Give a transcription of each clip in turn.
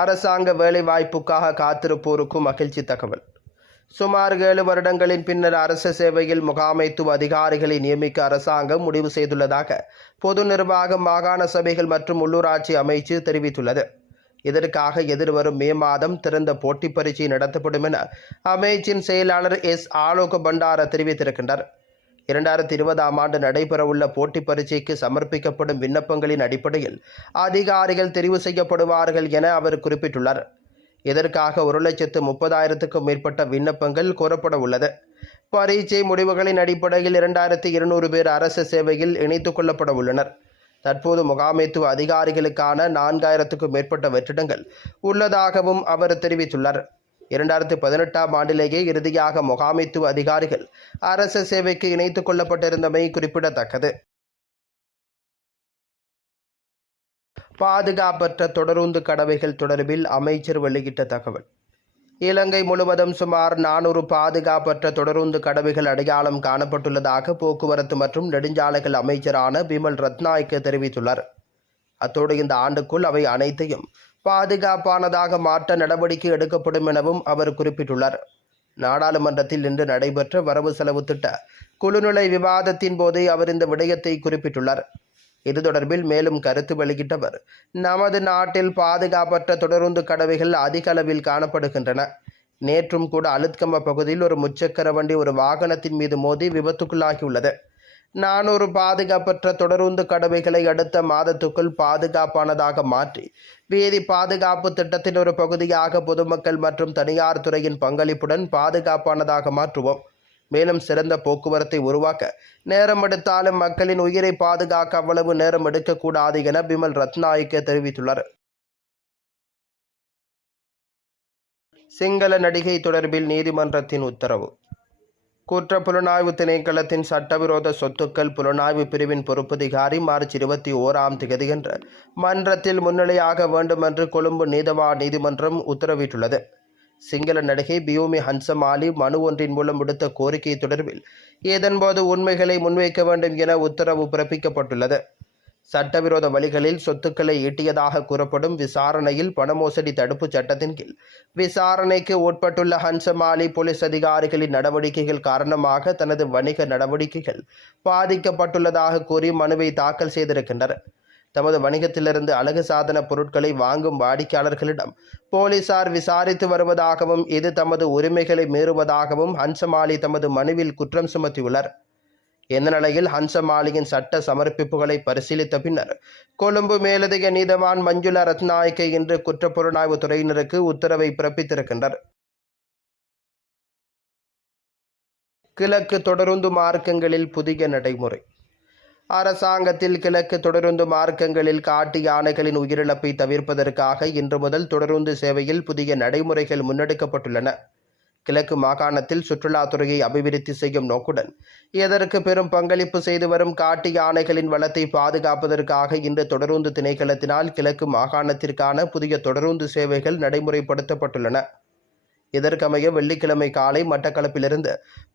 அரசாங்க வேலைவாய்ப்புக்காக காத்திருப்போருக்கும் மகிழ்ச்சி தகவல். சுமார் ஏழு வருடங்களின் பின்னர் அரசு சேவையில் முகாமைத்துவ அதிகாரிகளை நியமிக்க அரசாங்கம் முடிவு செய்துள்ளதாக பொது நிர்வாகம் மாகாண சபைகள் மற்றும் உள்ளூராட்சி அமைச்சு தெரிவித்துள்ளது. இதற்காக எதிர்வரும் மே மாதம் திறந்த போட்டி பரீட்சை நடத்தப்படும் என அமைச்சின் செயலாளர் எஸ். ஆலோக பண்டார தெரிவித்திருக்கின்றார். இரண்டாயிரத்தி இருபதாம் ஆண்டு நடைபெறவுள்ள போட்டி பரீட்சைக்கு சமர்ப்பிக்கப்படும் விண்ணப்பங்களின் அடிப்படையில் அதிகாரிகள் தெரிவு செய்யப்படுவார்கள் என அவர் குறிப்பிட்டுள்ளார். இதற்காக ஒரு லட்சத்து முப்பதாயிரத்துக்கும் மேற்பட்ட விண்ணப்பங்கள் கோரப்பட உள்ளது. பரீட்சை முடிவுகளின் அடிப்படையில் இரண்டாயிரத்தி இருநூறு பேர் அரசு சேவையில் இணைத்துக் கொள்ளப்பட உள்ளனர். தற்போது முகாமைத்துவ அதிகாரிகளுக்கான நான்காயிரத்துக்கும் மேற்பட்ட வெற்றிடங்கள் உள்ளதாகவும் அவர் தெரிவித்துள்ளார். இரண்டாயிரத்தி பதினெட்டாம் ஆண்டிலேயே இறுதியாக முகாமைத்துவ அதிகாரிகள் அரசு சேவைக்கு இணைத்துக் கொள்ளப்பட்டிருந்தமை குறிப்பிடத்தக்கது. பாதுகாப்பற்ற தொடருந்து கடவைகள் தொடர்பில் அமைச்சர் வெளியிட்ட தகவல். இலங்கை முழுவதும் சுமார் நானூறு பாதுகாப்பற்ற தொடருந்து கடவைகள் அடையாளம் காணப்பட்டுள்ளதாக போக்குவரத்து மற்றும் நெடுஞ்சாலைகள் அமைச்சரான பிமல் ரத்நாயக்க தெரிவித்துள்ளார். அத்தோடு இந்த ஆண்டுக்குள் அவை அனைத்தையும் பாதுகாப்பானதாக மாற்ற நடவடிக்கை எடுக்கப்படும் எனவும் அவர் குறிப்பிட்டுள்ளார். நாடாளுமன்றத்தில் இன்று நடைபெற்ற வரவு செலவு திட்ட குழுநிலை விவாதத்தின் போதே அவர் இந்த விடயத்தை குறிப்பிட்டுள்ளார். இது தொடர்பில் மேலும் கருத்து வெளியிட்டவர் நமது நாட்டில் பாதுகாப்பற்ற தொடருந்து கடவைகள் அதிக அளவில் காணப்படுகின்றன. நேற்றும் கூட அழுத்கம்ப பகுதியில் ஒரு முச்சக்கர வண்டி ஒரு வாகனத்தின் மீது மோதி விபத்துக்குள்ளாகியுள்ளது. நானூறு பாதுகாப்பற்ற தொடருந்து கடமைகளை அடுத்த மாதத்துக்குள் பாதுகாப்பானதாக மாற்றி வீதி பாதுகாப்பு திட்டத்தின் ஒரு பகுதியாக பொதுமக்கள் மற்றும் தனியார் துறையின் பங்களிப்புடன் பாதுகாப்பானதாக மாற்றுவோம். மேலும் சிறந்த போக்குவரத்தை உருவாக்க நேரம் எடுத்தாலும் மக்களின் உயிரை பாதுகாக்க அவ்வளவு நேரம் எடுக்கக்கூடாது என பிமல் ரத்நாயக்க தெரிவித்துள்ளார். சிங்கள நடிகை தொடர்பில் நீதிமன்றத்தின் உத்தரவு. குற்ற புலனாய்வு திணைக்களத்தின் சட்டவிரோத சொத்துக்கள் புலனாய்வு பிரிவின் பொறுப்பதிகாரி மார்ச் இருபத்தி ஓராம் தேதியன்று மன்றத்தில் முன்னிலையாக வேண்டும் என்று கொழும்பு நீதவா நீதிமன்றம் உத்தரவிட்டுள்ளது. சிங்கள நடிகை பியூமி ஹன்சமாலி மனு ஒன்றின் மூலம் விடுத்த கோரிக்கை தொடர்பில் இதன்போது உண்மைகளை முன்வைக்க வேண்டும் என உத்தரவு பிறப்பிக்கப்பட்டுள்ளது. சட்டவிரோத வழிகளில் சொத்துக்களை ஈட்டியதாக கூறப்படும் விசாரணையில் பணமோசடி தடுப்பு சட்டத்தின் கீழ். விசாரணைக்கு உட்பட்டுள்ள ஹன்சமாலி போலீஸ் அதிகாரிகளின் நடவடிக்கைகள் காரணமாக தனது வணிக நடவடிக்கைகள் பாதிக்கப்பட்டுள்ளதாக கூறி மனுவை தாக்கல் செய்திருக்கின்றனர். தமது வணிகத்திலிருந்து அழகு சாதன பொருட்களை வாங்கும் வாடிக்கையாளர்களிடம் போலீசார் விசாரித்து வருவதாகவும் இது தமது உரிமைகளை மீறுவதாகவும் ஹன்சமாலி தமது மனுவில் குற்றம் சுமத்தியுள்ளார். இந்த நிலையில் ஹன்சமாலியின் சட்ட சமர்ப்பிப்புகளை பரிசீலித்த பின்னர் கொழும்பு மேலதிக நீதவான் மஞ்சுள ரத்நாயக்க இன்று குற்றப்புலனாய்வு துறையினருக்கு உத்தரவை பிறப்பித்திருக்கின்றனர். கிழக்கு தொடருந்து மார்க்கங்களில் புதிய நடைமுறை. அரசாங்கத்தில் கிழக்கு தொடருந்து மார்க்கங்களில் காட்டு யானைகளின் உயிரிழப்பை தவிர்ப்பதற்காக இன்று முதல் தொடருந்து சேவையில் புதிய நடைமுறைகள் முன்னெடுக்கப்பட்டுள்ளன. கிழக்கு மாகாணத்தில் சுற்றுலாத்துறையை அபிவிருத்தி செய்யும் நோக்குடன் இதற்கு பெரும் பங்களிப்பு செய்து வரும் காட்டு யானைகளின் வளத்தை பாதுகாப்பதற்காக இன்று தொடருந்து திணைக்களத்தினால் கிழக்கு மாகாணத்திற்கான புதிய தொடருந்து சேவைகள் நடைமுறைப்படுத்தப்பட்டுள்ளன. இதற்கமைய வெள்ளிக்கிழமை காலை மட்டக்களப்பிலிருந்து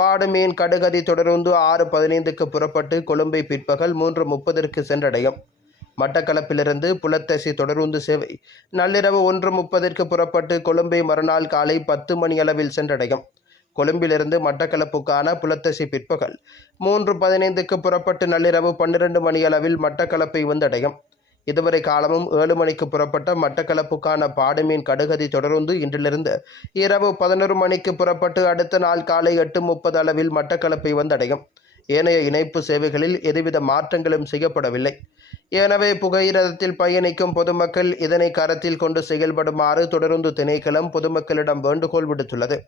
பாடுமீன் கடுகதி தொடருந்து ஆறு பதினைந்துக்கு புறப்பட்டு கொழும்பை பிற்பகல் மூன்று முப்பதற்கு சென்றடையும். மட்டக்களப்பிலிருந்து புலத்தசி தொடருந்து சேவை. நள்ளிரவு ஒன்று முப்பதிற்கு புறப்பட்டு கொழும்பை மறுநாள் காலை பத்து மணி அளவில் சென்றடையும். கொழும்பிலிருந்து மட்டக்களப்புக்கான புலத்தசி பிற்பகல் மூன்று பதினைந்துக்கு புறப்பட்டு நள்ளிரவு பன்னிரண்டு மணியளவில் மட்டக்களப்பை வந்தடையும். இதுவரை காலமும் ஏழு மணிக்கு புறப்பட்ட மட்டக்களப்புக்கான பாடுமீன் கடுகதி தொடர்ந்து இன்றிலிருந்து இரவு பதினொரு மணிக்கு புறப்பட்டு அடுத்த நாள் காலை எட்டு முப்பது அளவில் மட்டக்களப்பை வந்தடையும். ஏனைய இணைப்பு சேவைகளில் எதுவித மாற்றங்களும் செய்யப்படவில்லை. எனவே புகையிரதத்தில் பயணிக்கும் பொதுமக்கள் இதனை கரத்தில் கொண்டு செயல்படுமாறு தொடர்ந்து திணைக்களம் பொதுமக்களிடம் வேண்டுகோள் விடுத்துள்ளது.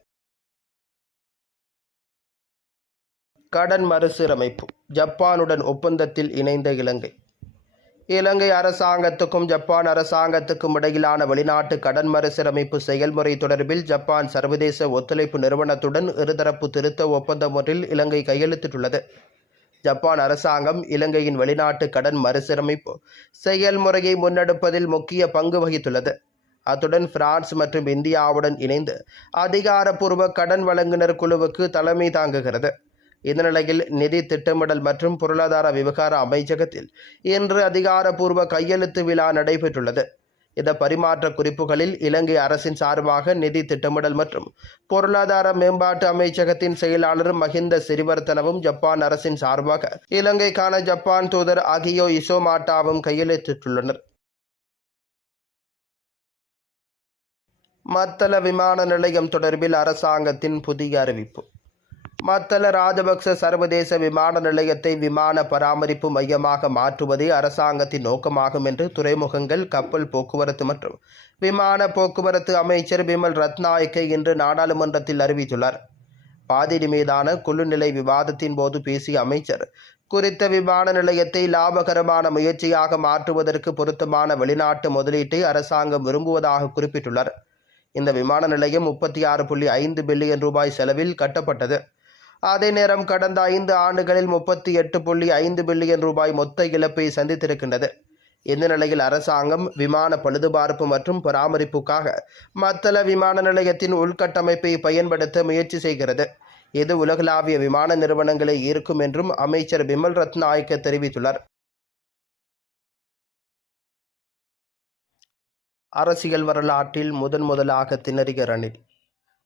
கடன் மறுசீரமைப்பு. ஜப்பானுடன் ஒப்பந்தத்தில் இணைந்த இலங்கை. இலங்கை அரசாங்கத்துக்கும் ஜப்பான் அரசாங்கத்துக்கும் இடையிலான வெளிநாட்டு கடன் மறுசீரமைப்பு செயல்முறை தொடர்பில் ஜப்பான் சர்வதேச ஒத்துழைப்பு நிறுவனத்துடன் இருதரப்பு திருத்த ஒப்பந்தம் ஒன்றில் இலங்கை கையெழுத்திட்டுள்ளது. ஜப்பான் அரசாங்கம் இலங்கையின் வெளிநாட்டு கடன் மறுசீரமைப்பு செயல்முறையை முன்னெடுப்பதில் முக்கிய பங்கு வகித்துள்ளது. அத்துடன் பிரான்ஸ் மற்றும் இந்தியாவுடன் இணைந்து அதிகாரப்பூர்வ கடன் வழங்குனர் குழுவுக்கு தலைமை தாங்குகிறது. இந்த நிலையில் நிதி திட்டமிடல் மற்றும் பொருளாதார விவகார அமைச்சகத்தில் இன்று அதிகாரப்பூர்வ கையெழுத்து விழா நடைபெற்றுள்ளது. இந்த பரிமாற்ற குறிப்புகளில் இலங்கை அரசின் சார்பாக நிதி திட்டமிடல் மற்றும் பொருளாதார மேம்பாட்டு அமைச்சகத்தின் செயலாளர் மஹிந்த சிறிவர்த்தனவும் ஜப்பான் அரசின் சார்பாக இலங்கைக்கான ஜப்பான் தூதர் அகியோ இசோமாட்டாவும் கையெழுத்திட்டுள்ளனர். மத்தள விமான நிலையம் தொடர்பில் அரசாங்கத்தின் புதிய அறிவிப்பு. மத்தள ராஜபக்ச சர்வதேச விமான நிலையத்தை விமான பராமரிப்பு மையமாக மாற்றுவதே அரசாங்கத்தின் நோக்கமாகும் என்று துறைமுகங்கள் கப்பல் போக்குவரத்து மற்றும் விமான போக்குவரத்து அமைச்சர் பிமல் ரத்நாயக்கை இன்று நாடாளுமன்றத்தில் அறிவித்துள்ளார். பாதிரி மீதான குழுநிலை விவாதத்தின் போது பேசிய அமைச்சர் குறித்த விமான நிலையத்தை லாபகரமான முயற்சியாக மாற்றுவதற்கு பொருத்தமான வெளிநாட்டு முதலீட்டை அரசாங்கம் விரும்புவதாக குறிப்பிட்டுள்ளார். இந்த விமான நிலையம் முப்பத்தி ஆறு புள்ளி ஐந்து பில்லியன் ரூபாய் செலவில் கட்டப்பட்டது. அதே நேரம் கடந்த ஐந்து ஆண்டுகளில் முப்பத்தி எட்டு புள்ளி ஐந்து பில்லியன் ரூபாய் மொத்த இழப்பை சந்தித்திருக்கின்றது. இந்த நிலையில் அரசாங்கம் விமான பழுதுபார்ப்பு மற்றும் பராமரிப்புக்காக மத்தள விமான நிலையத்தின் உள்கட்டமைப்பை பயன்படுத்த முயற்சி செய்கிறது. இது உலகளாவிய விமான நிறுவனங்களை ஈர்க்கும் என்றும் அமைச்சர் பிமல் ரத்நாயக்க தெரிவித்துள்ளார். அரசியல் வரலாற்றில் முதன் முதலாக திணறிய ரணில்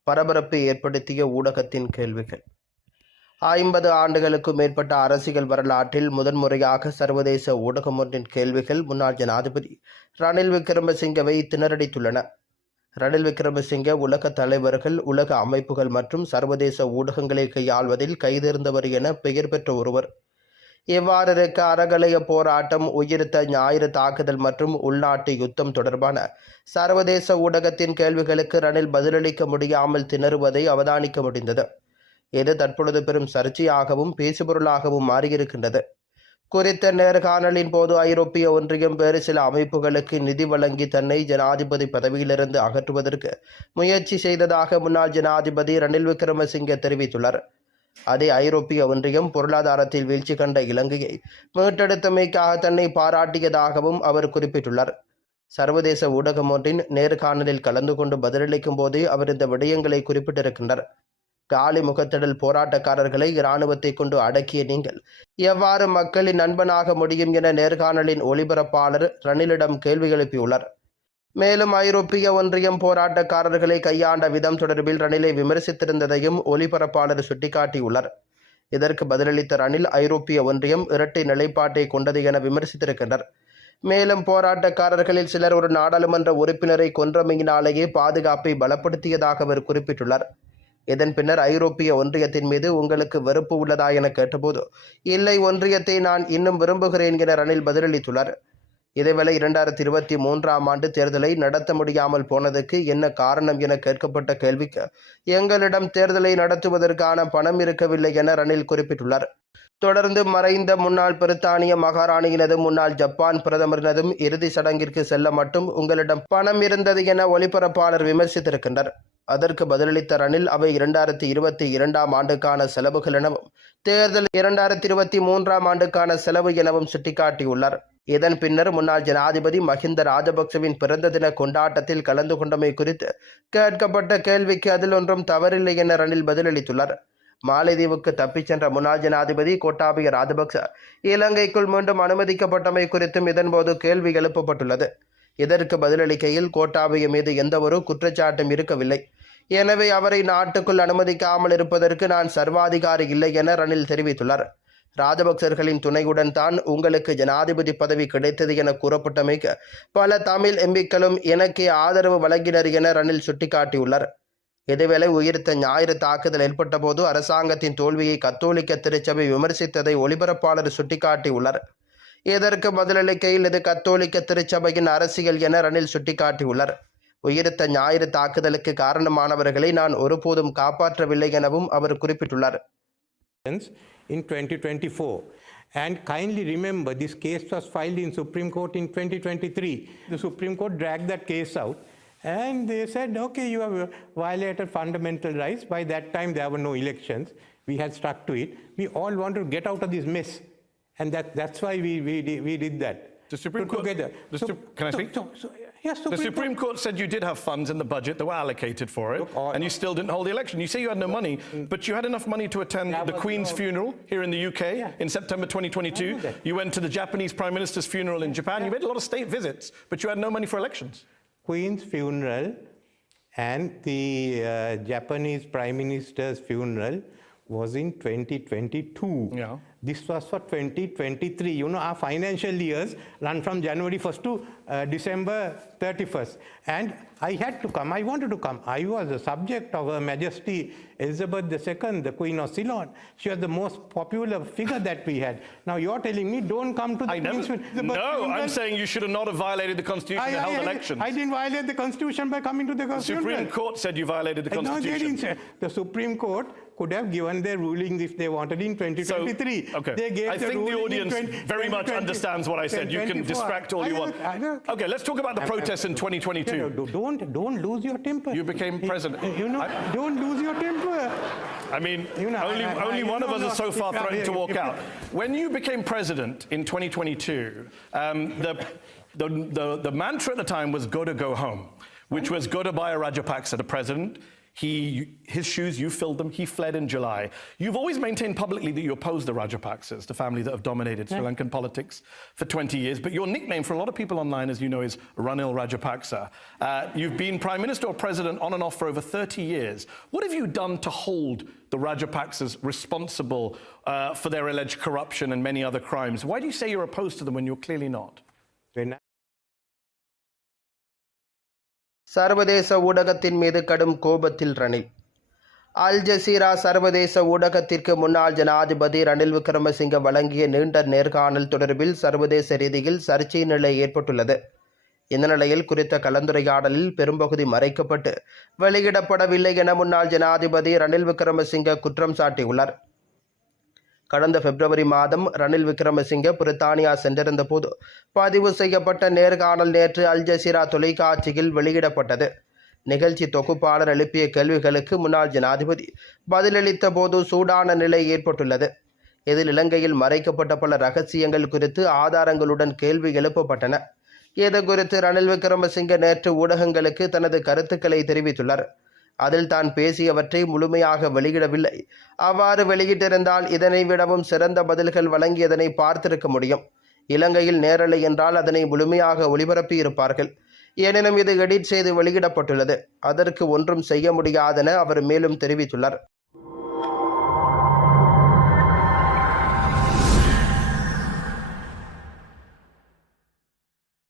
பரபரப்பை ஏற்படுத்திய ஊடகத்தின் கேள்விகள். ஐம்பது ஆண்டுகளுக்கும் மேற்பட்ட அரசியல் வரலாற்றில் முதன்முறையாக சர்வதேச ஊடகம் ஒன்றின் கேள்விகள் முன்னாள் ஜனாதிபதி ரணில் விக்ரமசிங்கவை திணறடித்துள்ளன. ரணில் விக்ரமசிங்க உலக தலைவர்கள் உலக அமைப்புகள் மற்றும் சர்வதேச ஊடகங்களை கையாள்வதில் கைதேர்ந்தவர் என பெயர் பெற்ற ஒருவர். இவ்வாறு இருக்க அறகலைய போராட்டம் உயிர்த்த ஞாயிறு தாக்குதல் மற்றும் உள்நாட்டு யுத்தம் தொடர்பான சர்வதேச ஊடகத்தின் கேள்விகளுக்கு ரணில் பதிலளிக்க முடியாமல் திணறுவதை அவதானிக்க முடிந்தது. இது தற்பொழுது பெரும் சர்ச்சையாகவும் பேசுபொருளாகவும் மாறியிருக்கின்றது. குறித்த நேர்காணலின் போது ஐரோப்பிய ஒன்றியம் வேறு சில அமைப்புகளுக்கு நிதி வழங்கி தன்னை ஜனாதிபதி பதவியிலிருந்து அகற்றுவதற்கு முயற்சி செய்ததாக முன்னாள் ஜனாதிபதி ரணில் விக்ரமசிங்கே தெரிவித்துள்ளார். அதே ஐரோப்பிய ஒன்றியம் பொருளாதாரத்தில் வீழ்ச்சி கண்ட இலங்கையை மீட்டெடுத்தமைக்காக தன்னை பாராட்டியதாகவும் அவர் குறிப்பிட்டுள்ளார். சர்வதேச ஊடகம் ஒன்றின் நேர்காணலில் கலந்து கொண்டு பதிலளிக்கும் போதே அவர் இந்த விடயங்களை குறிப்பிட்டிருக்கின்றார். காலி முகத்திடல் போராட்டக்காரர்களை இராணுவத்தை கொண்டு அடக்கிய நீங்கள். எவ்வாறு மக்களின் நண்பனாக முடியும் என நேர்காணலின் ஒளிபரப்பாளர் ரணிலிடம் கேள்வி எழுப்பியுள்ளார் மேலும் ஐரோப்பிய ஒன்றியம் போராட்டக்காரர்களை கையாண்ட விதம் தொடர்பில் ரணிலை விமர்சித்திருந்ததையும் ஒளிபரப்பாளர் சுட்டிக்காட்டியுள்ளார் இதற்கு பதிலளித்த ரணில் ஐரோப்பிய ஒன்றியம் இரட்டை நிலைப்பாட்டை கொண்டது என விமர்சித்திருக்கின்றனர். மேலும் போராட்டக்காரர்களில் சிலர் ஒரு நாடாளுமன்ற உறுப்பினரை கொன்றமையினாலேயே பாதுகாப்பை பலப்படுத்தியதாக அவர் குறிப்பிட்டுள்ளார். இதன் பின்னர் ஐரோப்பிய ஒன்றியத்தின் மீது உங்களுக்கு வெறுப்பு உள்ளதா என கேட்டபோது இல்லை ஒன்றியத்தை நான் இன்னும் விரும்புகிறேன் என ரணில் பதிலளித்துள்ளார். இதேவேளை இரண்டாயிரத்தி இருபத்தி மூன்றாம் ஆண்டு தேர்தலை நடத்த முடியாமல் போனதுக்கு என்ன காரணம் என கேட்கப்பட்ட கேள்விக்கு எங்களிடம் தேர்தலை நடத்துவதற்கான பணம் இருக்கவில்லை என ரணில் குறிப்பிட்டுள்ளார். தொடர்ந்து மறைந்த முன்னாள் பிரித்தானிய மகாராணியினதும் முன்னாள் ஜப்பான் பிரதமரினதும் இறுதி சடங்கிற்கு செல்ல மட்டும் உங்களிடம் பணம் இருந்தது என ஒளிபரப்பாளர் விமர்சித்திருக்கின்றார் அதற்கு பதிலளித்த ரணில் அவை இரண்டாயிரத்தி இருபத்தி இரண்டாம் ஆண்டுக்கான செலவுகள் எனவும் தேர்தல் இரண்டாயிரத்தி இருபத்தி மூன்றாம் ஆண்டுக்கான செலவு எனவும் சுட்டிக்காட்டியுள்ளார். இதன் பின்னர் முன்னாள் ஜனாதிபதி மஹிந்த ராஜபக்சவின் பிறந்த தின கொண்டாட்டத்தில் கலந்து கொண்டமை குறித்து கேட்கப்பட்ட கேள்விக்கு அதில் ஒன்றும் தவறில்லை என ரணில் பதிலளித்துள்ளார். மாலைதீவுக்கு தப்பிச் சென்ற முன்னாள் ஜனாதிபதி கோட்டாபய ராஜபக்ச இலங்கைக்குள் மீண்டும் அனுமதிக்கப்பட்டமை குறித்தும் இதன்போது கேள்வி எழுப்பப்பட்டுள்ளது. இதற்கு பதிலளிக்கையில் கோட்டாபய மீது எந்தவொரு குற்றச்சாட்டும் இருக்கவில்லை. எனவே அவரை நாட்டுக்குள் அனுமதிக்காமல் இருப்பதற்கு நான் சர்வாதிகாரி இல்லை என ரணில் தெரிவித்துள்ளார். ராஜபக்சர்களின் துணையுடன் தான் உங்களுக்கு ஜனாதிபதி பதவி கிடைத்தது என கூறப்பட்டமைக்கு பல தமிழ் எம்பிக்களும் எனக்கே ஆதரவு வழங்கினர் என ரணில் சுட்டிக்காட்டியுள்ளார். இதேவேளை உயிர்த்த ஞாயிறு தாக்குதல் ஏற்பட்ட போது அரசாங்கத்தின் தோல்வியை கத்தோலிக்க திருச்சபை விமர்சித்ததை ஒளிபரப்பாளர் சுட்டிக்காட்டியுள்ளார். இதற்கு பதிலளிக்கையில் இது கத்தோலிக்க திருச்சபையின் அரசியல் என ரணில் சுட்டிக்காட்டியுள்ளார் உயிர்த்த ஞாயிறு தாக்குதலுக்கு காரணமானவர்களை நான் ஒருபோதும் காப்பாற்றவில்லை எனவும் அவர் குறிப்பிட்டுள்ளார் in 2024. And kindly remember, this case was filed in Supreme Court in 2023. The Supreme Court dragged that case out and they said, okay, you have violated fundamental rights. By that time, there were no elections. We had stuck to it. We all wanted to get out of this mess. And that, that's why we, we, di- we did that. The Supreme To- Court- Together. the So- can I speak? So, so Yes, The Supreme Supreme Court said you did have funds in the budget that were allocated for it, all- and you still didn't hold the election. You say you had no money, but you had enough money to attend the Queen's all- funeral here in the UK Yeah. in September 2022. You went to the Japanese Prime Minister's funeral in Japan. You made a lot of state visits, but you had no money for elections. Queen's funeral and the uh, Japanese Prime Minister's funeral was in 2022. Yeah. This was for 2023. You know, our financial years run from January 1st to uh, December 31st. And I had to come. I wanted to come. I was the subject of Her Majesty Elizabeth II, the Queen of Ceylon. She was the most popular figure that we had. Now you're telling me don't come to the I never. No, I'm saying you should have not have violated the Constitution I, and held I- I- elections. I didn't violate the Constitution by coming to the the. Supreme Court said you violated the Constitution. No, they Constitution. didn't say. The Supreme Court could have given their rulings if they wanted in 2023. Okay. They gave I the think the audience 20 very much 2020 understands what I said. You can distract all you I want. I don't- Okay, let's talk about the protests in 2022. no, Don't, don't lose your temper. You became president. You know, I- don't lose your temper. I mean, You know, only, I- only one of us no, has so far threatened to walk out. When you became president in 2022, um, the, the, the, the mantra at the time was go to go home, which was go to buy a Rajapaksa, the president. He, his shoes, you filled them. He fled in July. You've always maintained publicly that you oppose the Rajapaksas, the family that have dominated Sri Lankan politics for 20 years. But your nickname for a lot of people online, as you know, is Ranil Rajapaksa. Uh, you've been prime minister or president on and off for over 30 years. What have you done to hold the Rajapaksas responsible uh, for their alleged corruption and many other crimes? Why do you say you're opposed to them when you're clearly not? சர்வதேச ஊடகத்தின் மீது கடும் கோபத்தில் Ranil Al Jazeera சர்வதேச ஊடகத்திற்கு முன்னாள் ஜனாதிபதி ரணில் விக்ரமசிங்க வழங்கிய நீண்ட நேர்காணல் தொடர்பில் சர்வதேச ரீதியில் சர்ச்சை நிலை ஏற்பட்டுள்ளது. இந்த நிலையில் குறித்த கலந்துரையாடலில் பெரும்பகுதி மறைக்கப்பட்டு வெளியிடப்படவில்லை என முன்னாள் ஜனாதிபதி ரணில் விக்ரமசிங்க குற்றம் சாட்டியுள்ளார். கடந்த பிப்ரவரி மாதம் ரணில் விக்ரமசிங்கே பிரித்தானியா சென்றிருந்த போது பதிவு செய்யப்பட்ட நேர்காணல் நேற்று அல் ஜசீரா தொலைக்காட்சியில் வெளியிடப்பட்டது. நிகழ்ச்சி தொகுப்பாளர் எழுப்பிய கேள்விகளுக்கு முன்னாள் ஜனாதிபதி பதிலளித்த போது சூடான நிலை ஏற்பட்டுள்ளது. இதில் இலங்கையில் மறைக்கப்பட்ட பல ரகசியங்கள் குறித்து ஆதாரங்களுடன் கேள்வி எழுப்பப்பட்டன. இது குறித்து ரணில் விக்ரமசிங்க நேற்று ஊடகங்களுக்கு தனது கருத்துக்களை தெரிவித்துள்ளார். அதில் தான் பேசியவற்றை முழுமையாக வெளியிடவில்லை. அவ்வாறு வெளியிட்டிருந்தால் இதனை விடவும் சிறந்த பதில்கள் வழங்கியதனை பார்த்திருக்க முடியும். இலங்கையில் நேரலை என்றால் அதனை முழுமையாக ஒளிபரப்பி இருப்பார்கள் எனினும் இது எடிட் செய்து வெளியிடப்பட்டுள்ளது. அதற்கு ஒன்றும் செய்ய முடியாதென அவர் மேலும் தெரிவித்துள்ளார்.